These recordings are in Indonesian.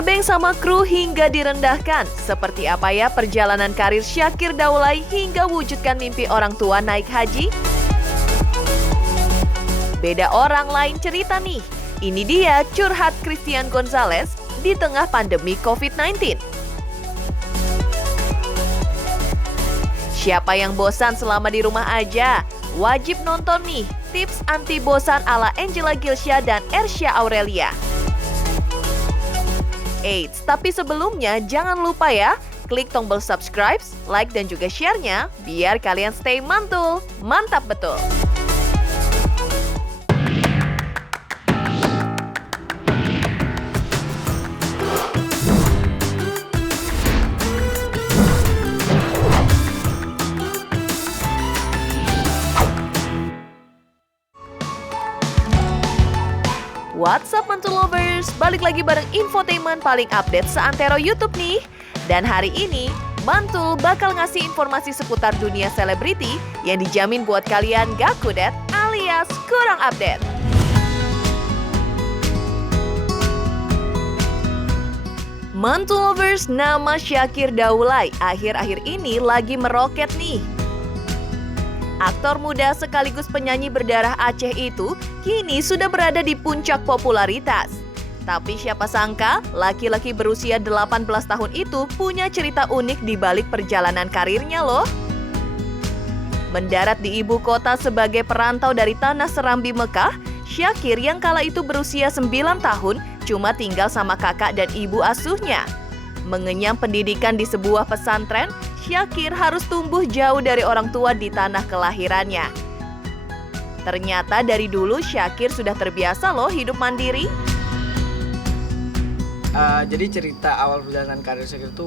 nebeng sama kru hingga direndahkan. Seperti apa ya perjalanan karir Syakir Daulay hingga wujudkan mimpi orang tua naik haji? Beda orang lain cerita nih. Ini dia curhat Christian Gonzalez di tengah pandemi COVID-19. Siapa yang bosan selama di rumah aja? Wajib nonton nih tips anti bosan ala Angela Gilsya dan Ersya Aurelia. Eits, tapi sebelumnya jangan lupa ya, klik tombol subscribe, like dan juga share-nya biar kalian stay mantul. Mantap betul! What's up Mantul Lovers? Balik lagi bareng infotainment paling update seantero YouTube nih. Dan hari ini, Mantul bakal ngasih informasi seputar dunia selebriti yang dijamin buat kalian gak kudet alias kurang update. Mantul Lovers, nama Syakir Daulay akhir-akhir ini lagi meroket nih. Aktor muda sekaligus penyanyi berdarah Aceh itu kini sudah berada di puncak popularitas. Tapi siapa sangka, laki-laki berusia 18 tahun itu punya cerita unik di balik perjalanan karirnya loh. Mendarat di ibu kota sebagai perantau dari tanah Serambi Mekah, Syakir yang kala itu berusia 9 tahun cuma tinggal sama kakak dan ibu asuhnya. Mengenyam pendidikan di sebuah pesantren, Syakir harus tumbuh jauh dari orang tua di tanah kelahirannya. Ternyata dari dulu Syakir sudah terbiasa loh hidup mandiri. Jadi cerita awal perjalanan karir Syakir itu,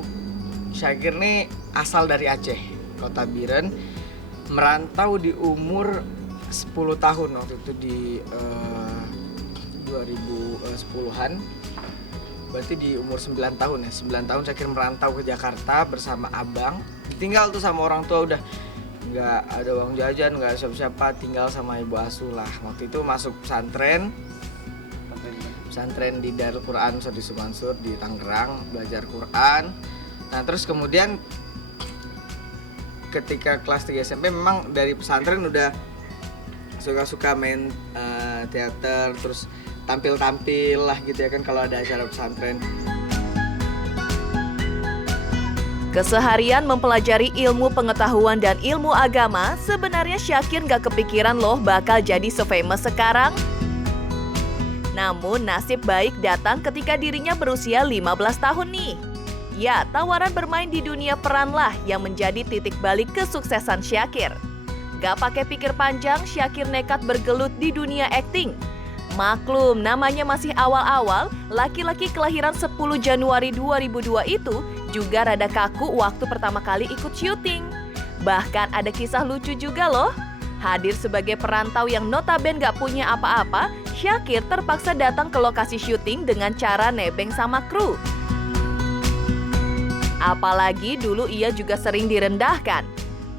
Syakir nih asal dari Aceh, Kota Biren, merantau di umur 10 tahun waktu itu di 2010-an. Berarti di umur 9 tahun ya, 9 tahun Syakir merantau ke Jakarta bersama abang. Ditinggal tuh sama orang tua, udah nggak ada uang jajan, nggak siapa-siapa, tinggal sama ibu asuh lah. Waktu itu masuk pesantren di Darul Quran Sadi Sumansur di Tangerang, belajar Quran. Nah terus kemudian ketika kelas 3 SMP memang dari pesantren udah suka-suka main teater, terus tampil-tampil lah gitu ya kan kalau ada acara pesantren. Keseharian mempelajari ilmu pengetahuan dan ilmu agama, sebenarnya Syakir gak kepikiran loh bakal jadi se-famous sekarang. Namun nasib baik datang ketika dirinya berusia 15 tahun nih. Ya, tawaran bermain di dunia peran lah yang menjadi titik balik kesuksesan Syakir. Gak pakai pikir panjang, Syakir nekat bergelut di dunia akting. Maklum, namanya masih awal-awal, laki-laki kelahiran 10 Januari 2002 itu juga rada kaku waktu pertama kali ikut syuting. Bahkan ada kisah lucu juga loh. Hadir sebagai perantau yang notabene gak punya apa-apa, Syakir terpaksa datang ke lokasi syuting dengan cara nebeng sama kru. Apalagi dulu ia juga sering direndahkan.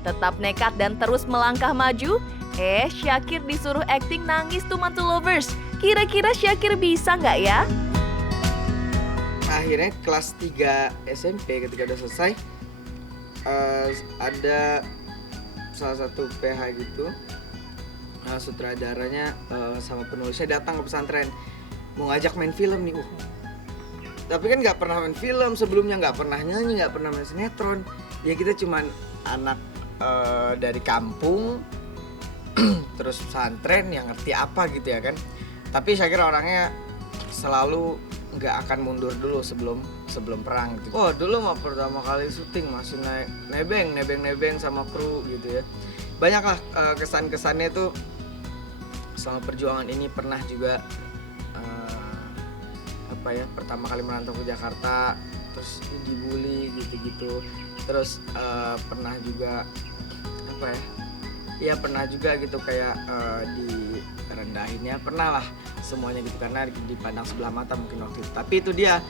Tetap nekat dan terus melangkah maju, Syakir disuruh akting nangis tuh Mantul Lovers. Kira-kira Syakir bisa nggak ya? Akhirnya kelas 3 SMP ketika udah selesai, ada salah satu PH gitu, sutradaranya sama penulisnya datang ke pesantren mau ngajak main film nih. Tapi kan nggak pernah main film sebelumnya, nggak pernah nyanyi, nggak pernah main sinetron. Ya kita cuman anak dari kampung terus pesantren yang ngerti apa gitu ya kan. Tapi Syakir orangnya selalu nggak akan mundur dulu sebelum perang gitu. Dulu mah pertama kali syuting masih naik nebeng sama kru gitu ya. Banyaklah kesan-kesannya tuh selama perjuangan ini. Pernah juga pertama kali merantau ke Jakarta terus dibully gitu-gitu. Terus pernah juga pernah juga gitu kayak direndahin ya, pernah lah semuanya gitu karena dipandang sebelah mata mungkin waktu itu. Tapi itu dia,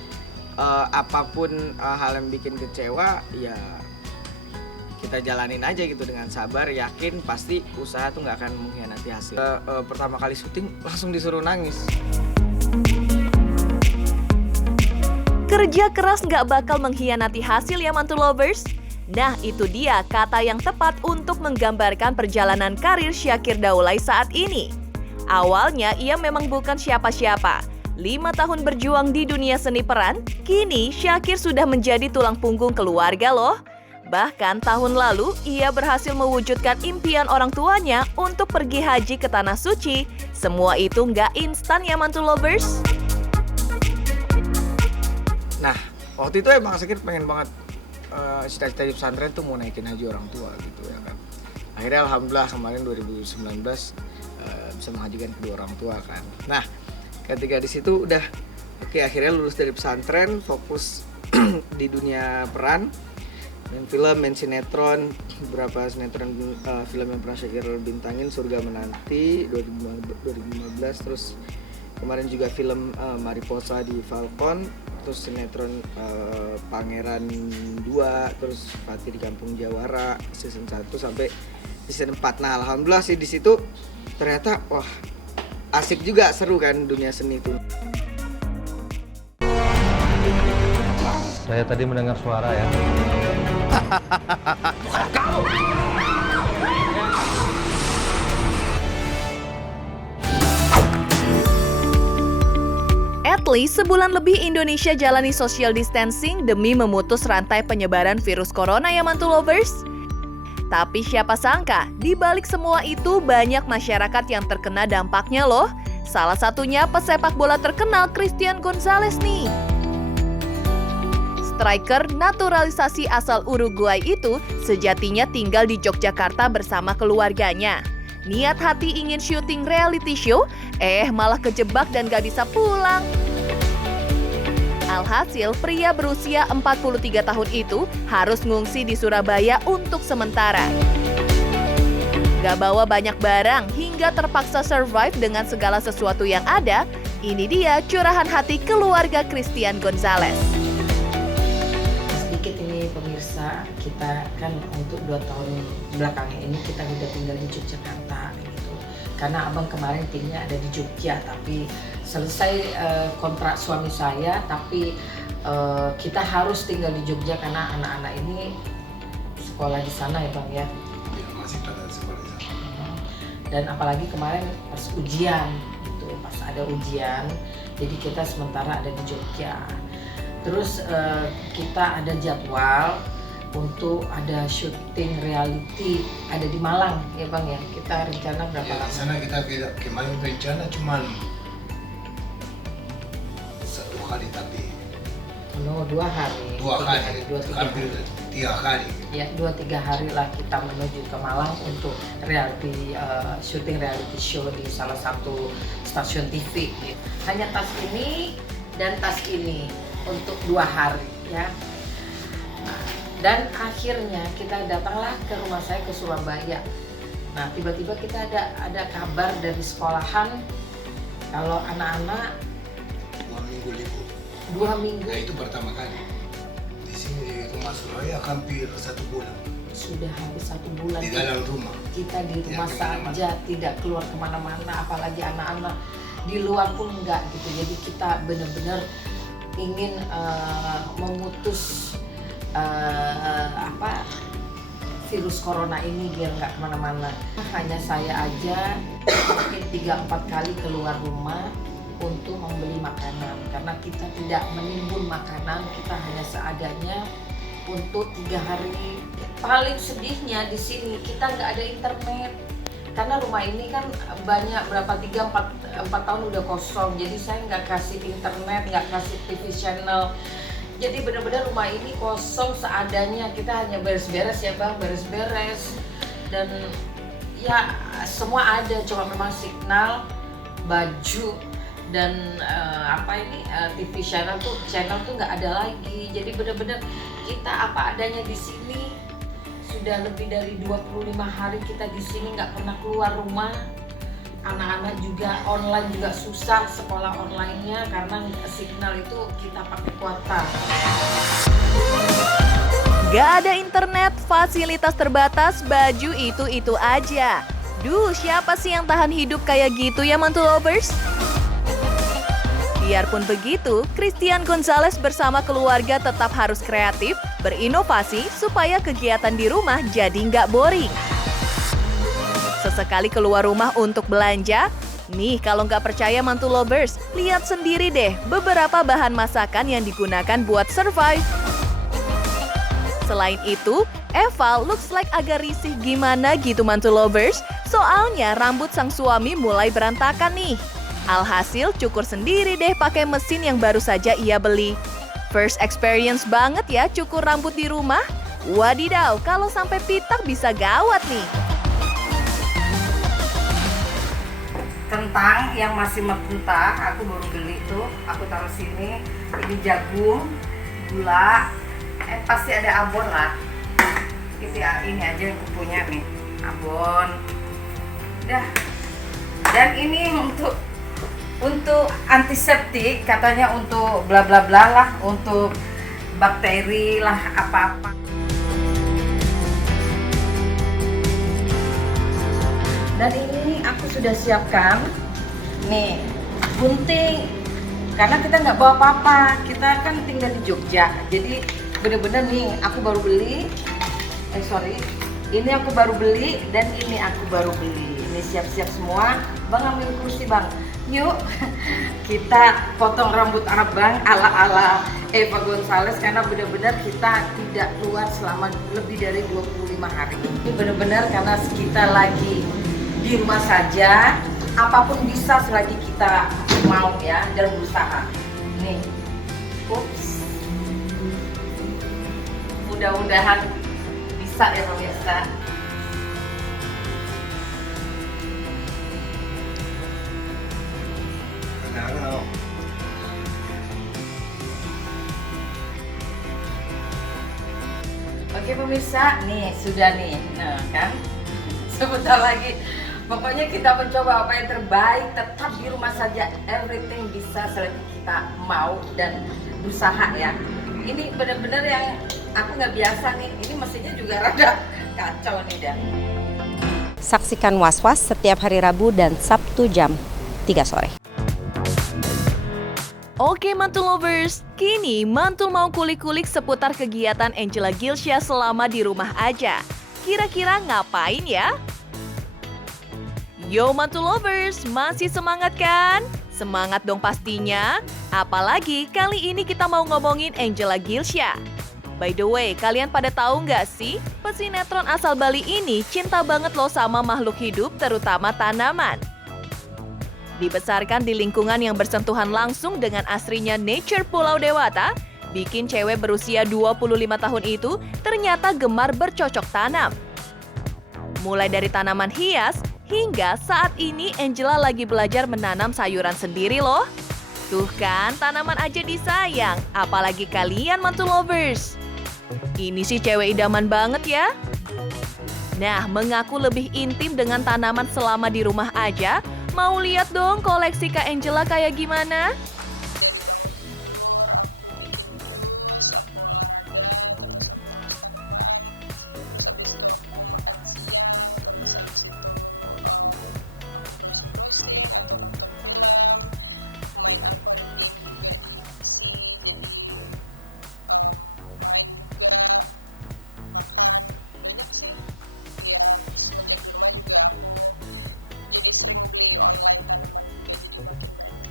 apapun hal yang bikin kecewa ya kita jalanin aja gitu dengan sabar, yakin pasti usaha tuh nggak akan mengkhianati hasil. Pertama kali syuting langsung disuruh nangis. Kerja keras nggak bakal mengkhianati hasil ya Mantul Lovers? Nah, itu dia kata yang tepat untuk menggambarkan perjalanan karir Syakir Daulay saat ini. Awalnya ia memang bukan siapa-siapa. 5 tahun berjuang di dunia seni peran, kini Syakir sudah menjadi tulang punggung keluarga loh. Bahkan tahun lalu, ia berhasil mewujudkan impian orang tuanya untuk pergi haji ke Tanah Suci. Semua itu nggak instan ya Mantul Lovers? Nah, waktu itu emang Syakir pengen banget cita-cita di pesantren tuh mau naikin haji orang tua gitu ya kan. Akhirnya alhamdulillah kemarin 2019 bisa menghajikan kedua orang tua kan. Nah, ketika di situ udah oke, akhirnya lulus dari pesantren, fokus di dunia peran, main film, main sinetron, beberapa sinetron film yang pernah Syakir bintangin, Surga Menanti 2015, terus kemarin juga film Mariposa di Falcon, terus sinetron Pangeran 2, terus Fatih di Kampung Jawara season 1 sampai season 4. Nah, alhamdulillah sih di situ ternyata wah asik juga, seru kan dunia seni itu. Saya tadi mendengar suara ya. At least sebulan lebih Indonesia jalani social distancing demi memutus rantai penyebaran virus corona ya Mantul Lovers. Tapi siapa sangka, di balik semua itu banyak masyarakat yang terkena dampaknya loh. Salah satunya pesepak bola terkenal Christian Gonzalez nih. Striker naturalisasi asal Uruguay itu sejatinya tinggal di Yogyakarta bersama keluarganya. Niat hati ingin syuting reality show, malah kejebak dan gak bisa pulang. Alhasil, pria berusia 43 tahun itu harus ngungsi di Surabaya untuk sementara. Gak bawa banyak barang hingga terpaksa survive dengan segala sesuatu yang ada. Ini dia curahan hati keluarga Christian Gonzalez. Sedikit ini pemirsa, kita kan untuk 2 tahun belakangan ini kita udah tinggal di Yogyakarta gitu. Karena abang kemarin timnya ada di Jogja, tapi selesai kontrak suami saya, tapi kita harus tinggal di Jogja karena anak-anak ini sekolah di sana ya bang ya. Dan apalagi kemarin pas ujian, gitu, pas ada ujian, jadi kita sementara ada di Jogja. Terus kita ada jadwal untuk ada syuting reality ada di Malang ya bang ya. Kita rencana berapa lama? Di sana kita kemarin rencana cuma 1 kali tapi. No, 2 hari. 2 kali. 2-3 hari. 3 kali. Ya 2-3 hari lah kita menuju ke Malang untuk syuting reality show di salah satu stasiun TV. Gitu. Hanya tas ini dan tas ini untuk 2 hari ya. Dan akhirnya kita datanglah ke rumah saya ke Surabaya. Nah tiba-tiba kita ada kabar dari sekolahan kalau anak-anak 2 minggu libur. 2 minggu. Nah, itu pertama kali. Di sini di rumah Surabaya hampir 1 bulan. Sudah hampir 1 bulan. Di dalam rumah. Kita di rumah saja, tidak keluar kemana-mana, apalagi anak-anak di luar pun enggak gitu. Jadi kita benar-benar ingin memutus virus corona ini biar nggak kemana-mana. Hanya saya aja mungkin 3-4 kali keluar rumah untuk membeli makanan karena kita tidak menimbun makanan, kita hanya seadanya untuk 3 hari. Paling sedihnya di sini kita nggak ada internet karena rumah ini kan banyak berapa 3-4 tahun udah kosong, jadi saya nggak kasih internet, nggak kasih TV channel. Jadi benar-benar rumah ini kosong seadanya, kita hanya beres-beres ya bang, beres-beres dan Pak semua ada, cuma memang signal, baju dan TV channel tuh nggak ada lagi. Jadi benar-benar kita apa adanya di sini. Udah lebih dari 25 hari kita di sini nggak pernah keluar rumah. Anak-anak juga online juga susah sekolah online-nya karena ngikutin kekuatan. Gak ada internet, fasilitas terbatas, baju itu aja. Duh, siapa sih yang tahan hidup kayak gitu ya Mantul Lovers? Biarpun begitu, Christian Gonzalez bersama keluarga tetap harus kreatif, berinovasi supaya kegiatan di rumah jadi nggak boring. Sesekali keluar rumah untuk belanja, nih kalau nggak percaya mantu lovers, lihat sendiri deh beberapa bahan masakan yang digunakan buat survive. Selain itu, Eva looks like agak risih gimana gitu mantu lovers, soalnya rambut sang suami mulai berantakan nih. Alhasil cukur sendiri deh pakai mesin yang baru saja ia beli. First experience banget ya cukur rambut di rumah. Wadidaw, kalau sampai pitak bisa gawat nih. Kentang yang masih mentah, aku baru beli tuh, aku taruh sini. Ini jagung, gula, pasti ada abon lah. Ini aja yang aku punya nih, abon. Dah. Dan ini untuk antiseptik, katanya untuk bla bla bla lah, untuk bakteri lah apa-apa. Dan ini aku sudah siapkan nih gunting, karena kita nggak bawa apa-apa, kita kan tinggal di Jogja, jadi bener-bener nih aku baru beli. Ini aku baru beli dan ini aku baru beli. Ini siap-siap semua. Bang, ambil kursi bang. Yuk kita potong rambut abang ala-ala Eva Gonzalez, karena benar-benar kita tidak keluar selama lebih dari 25 hari. Ini benar-benar karena kita lagi di rumah saja, apapun bisa selagi kita mau ya dan berusaha. Nih, ups, mudah-mudahan bisa ya pemirsa. Oke pemirsa, nih sudah nih, nah kan, sebentar lagi. Pokoknya kita mencoba apa yang terbaik, tetap di rumah saja, everything bisa selagi kita mau dan usaha ya. Ini benar-benar yang aku nggak biasa nih, ini mesinnya juga rada kacau nih dan. Saksikan Was-Was setiap hari Rabu dan Sabtu jam 3 sore. Oke mantul lovers, kini mantul mau kulik-kulik seputar kegiatan Angela Gilsya selama di rumah aja. Kira-kira ngapain ya? Yo mantul lovers, masih semangat kan? Semangat dong pastinya. Apalagi kali ini kita mau ngomongin Angela Gilsya. By the way, kalian pada tahu nggak sih? Pesinetron asal Bali ini cinta banget loh sama makhluk hidup, terutama tanaman. Dibesarkan di lingkungan yang bersentuhan langsung dengan asrinya nature Pulau Dewata, bikin cewek berusia 25 tahun itu ternyata gemar bercocok tanam. Mulai dari tanaman hias, hingga saat ini Angela lagi belajar menanam sayuran sendiri loh. Tuh kan, tanaman aja disayang, apalagi kalian mantul lovers. Ini sih cewek idaman banget ya. Nah, mengaku lebih intim dengan tanaman selama di rumah aja. Mau lihat dong koleksi Kak Angela kayak gimana? Dari bangun tidur, aku bikin jus, aku olahraga, terus aku ngurus tanaman, terus habis itu aku makan siang, terus habis itu aku browsing-browsing atau nonton film, aku ada game juga di PC, jadi main juga, makan, banyak sih. Ya, semenjak di rumah juga aku jadi sering beli online tanaman juga, jadi makin banyak.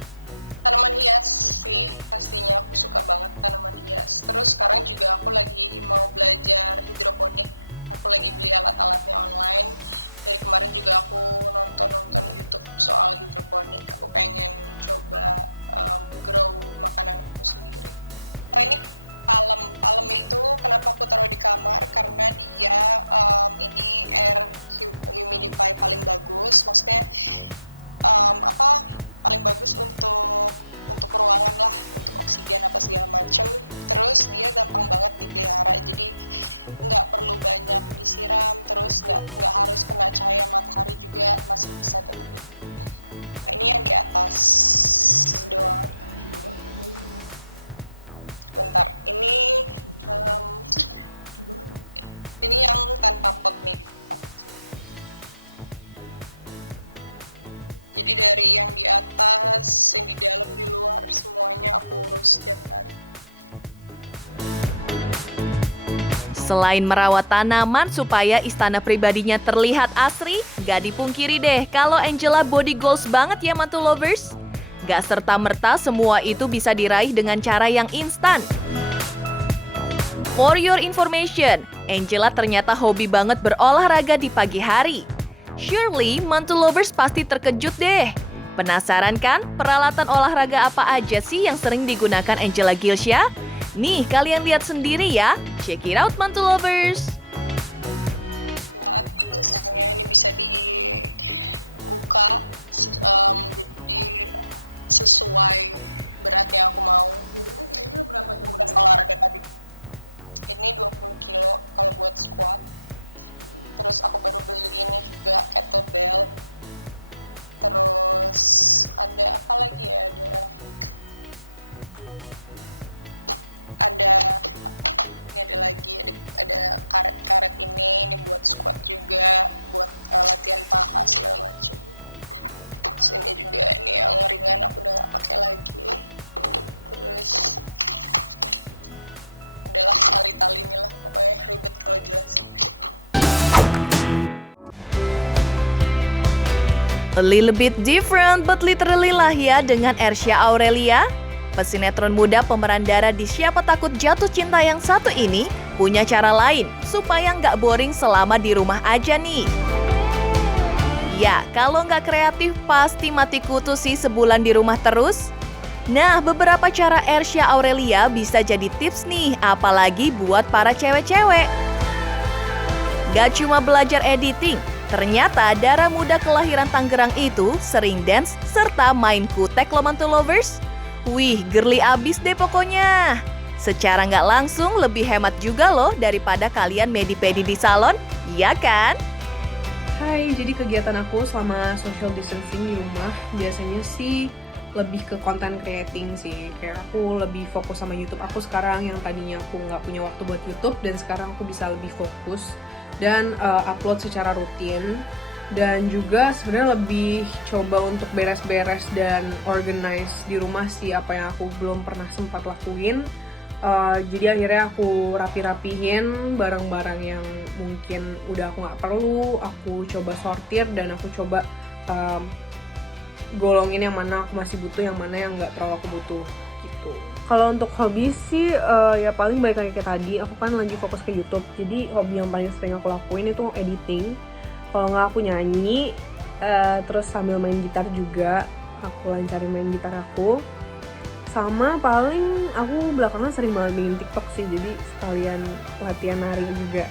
Tanaman hias sih, pastinya aku suka banget tanaman hias. Terus sekarang juga aku lagi mau belajar hidroponik. Aku lagi beli alat-alatnya online. Dari kemarin juga aku nonton YouTube soal hidroponik. Aku pengen coba grow makanan aku sendiri. Oh, ini palem itu kenapa aku taruh di kamar, karena dia ini air humidify paling bagus, maksudnya paling bagus untuk ruangan lah, untuk oksigen apa segala macem. Terus dia gampang banget dipelihara, jadi nggak perlu banyak disiram, terus nggak harus kena cahaya matahari juga, masih bisa tetap. Nah, ini yang di atas doang. Bentar, ini yang tanpa pot nih. Jadi dari yang di atas, yang di dalam, di luar, semuanya aku urus setiap hari. Selain merawat tanaman supaya istana pribadinya terlihat asri, gak dipungkiri deh kalau Angela body goals banget ya mantu lovers. Gak serta-merta semua itu bisa diraih dengan cara yang instan. For your information, Angela ternyata hobi banget berolahraga di pagi hari. Surely, mantu lovers pasti terkejut deh. Penasaran kan peralatan olahraga apa aja sih yang sering digunakan Angela Gilsya? Nih, kalian lihat sendiri ya. Check it out, mantu lovers. Kuat, biasanya ini bisa dibuka, jadi sesuai berat yang aku mau. Biasanya berapa tuh? Olahraga tadi. Ini 20 kilo kalau buat squat. Terus aku baru beli ini juga kettlebell. Terus ada apa lagi ya? Ada karet-karet ini buat squat juga, buat latihan paha segala macam. Terus ini juga ini yang ringan aku udah nggak pakai lagi. Terus adalah tali-tali ini lah, pokoknya ribet kalau jelasin. A little bit different but literally lah ya dengan Ersya Aurelia. Pesinetron muda pemeran Dara di Siapa Takut Jatuh Cinta yang satu ini punya cara lain supaya nggak boring selama di rumah aja nih. Ya, kalau nggak kreatif pasti mati kutu sih sebulan di rumah terus. Nah, beberapa cara Ersya Aurelia bisa jadi tips nih, apalagi buat para cewek-cewek. Gak cuma belajar editing, ternyata Dara muda kelahiran Tangerang itu sering dance serta main kutek lo mantu lovers. Wih, girly abis deh pokoknya. Secara nggak langsung lebih hemat juga loh daripada kalian medi-pedi di salon, iya kan? Hai, jadi kegiatan aku selama social distancing di rumah biasanya sih lebih ke content creating sih. Kayak aku lebih fokus sama YouTube aku sekarang yang tadinya aku nggak punya waktu buat YouTube dan sekarang aku bisa lebih fokus dan upload secara rutin. Dan juga sebenarnya lebih coba untuk beres-beres dan organize di rumah sih apa yang aku belum pernah sempat lakuin. Jadi akhirnya aku rapi-rapihin barang-barang yang mungkin udah aku nggak perlu, aku coba sortir dan aku coba golongin yang mana aku masih butuh, yang mana yang nggak terlalu aku butuh gitu. Kalau untuk hobi sih ya paling balik lagi kayak tadi, aku kan lagi fokus ke YouTube. Jadi hobi yang paling sering aku lakuin itu editing. Kalau nggak aku nyanyi, terus sambil main gitar juga, aku lancarin main gitar aku. Sama paling aku belakangan sering banget bikin TikTok sih, jadi sekalian latihan nari juga.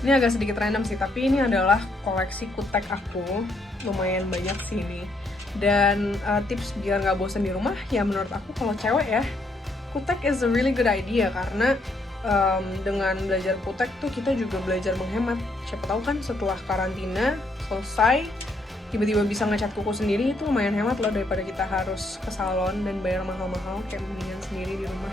Ini agak sedikit random sih, tapi ini adalah koleksi kutek aku, lumayan banyak sih ini. Dan tips biar nggak bosan di rumah, ya menurut aku kalau cewek ya, kutek is a really good idea karena dengan belajar kutek tuh kita juga belajar menghemat. Siapa tahu kan setelah karantina selesai tiba-tiba bisa ngecat kuku sendiri, itu lumayan hemat loh daripada kita harus ke salon dan bayar mahal-mahal, kayak mendingan sendiri di rumah.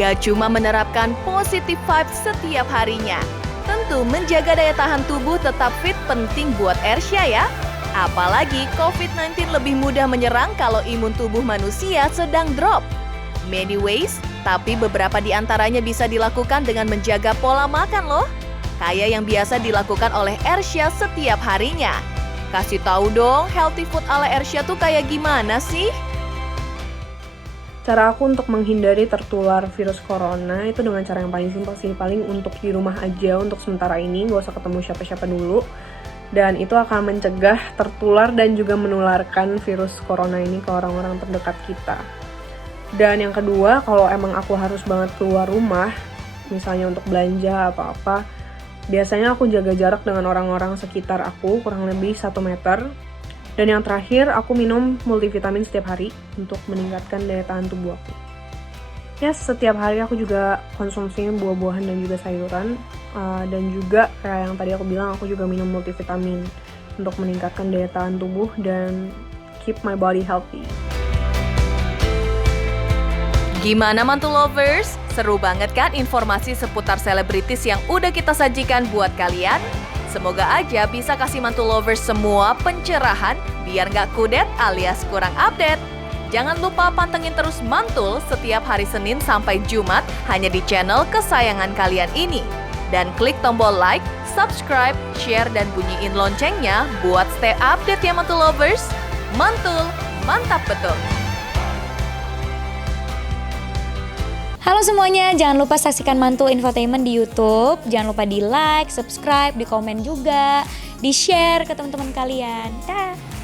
Gak cuma menerapkan positive vibes setiap harinya, tentu menjaga daya tahan tubuh tetap fit penting buat Ersya ya. Apalagi COVID-19 lebih mudah menyerang kalau imun tubuh manusia sedang drop. Many ways, tapi beberapa di antaranya bisa dilakukan dengan menjaga pola makan loh. Kayak yang biasa dilakukan oleh Ersya setiap harinya. Kasih tahu dong, healthy food ala Ersya tuh kayak gimana sih? Cara aku untuk menghindari tertular virus corona itu dengan cara yang paling simpel sih. Paling untuk di rumah aja untuk sementara ini, gak usah ketemu siapa-siapa dulu. Dan itu akan mencegah tertular dan juga menularkan virus corona ini ke orang-orang terdekat kita. Dan yang kedua, kalau emang aku harus banget keluar rumah, misalnya untuk belanja apa-apa, biasanya aku jaga jarak dengan orang-orang sekitar aku kurang lebih 1 meter. Dan yang terakhir, aku minum multivitamin setiap hari untuk meningkatkan daya tahan tubuh aku. Ya, setiap hari aku juga konsumsi buah-buahan dan juga sayuran. Dan juga kayak yang tadi aku bilang, aku juga minum multivitamin untuk meningkatkan daya tahan tubuh dan keep my body healthy. Gimana mantu lovers? Seru banget kan informasi seputar selebritis yang udah kita sajikan buat kalian? Semoga aja bisa kasih Mantul Lovers semua pencerahan biar nggak kudet alias kurang update. Jangan lupa pantengin terus Mantul setiap hari Senin sampai Jumat hanya di channel kesayangan kalian ini. Dan klik tombol like, subscribe, share, dan bunyiin loncengnya buat stay update ya Mantul Lovers. Mantul, mantap betul! Halo semuanya, jangan lupa saksikan Mantul Infotainment di YouTube. Jangan lupa di like, subscribe, di komen juga, di share ke teman-teman kalian. Dah.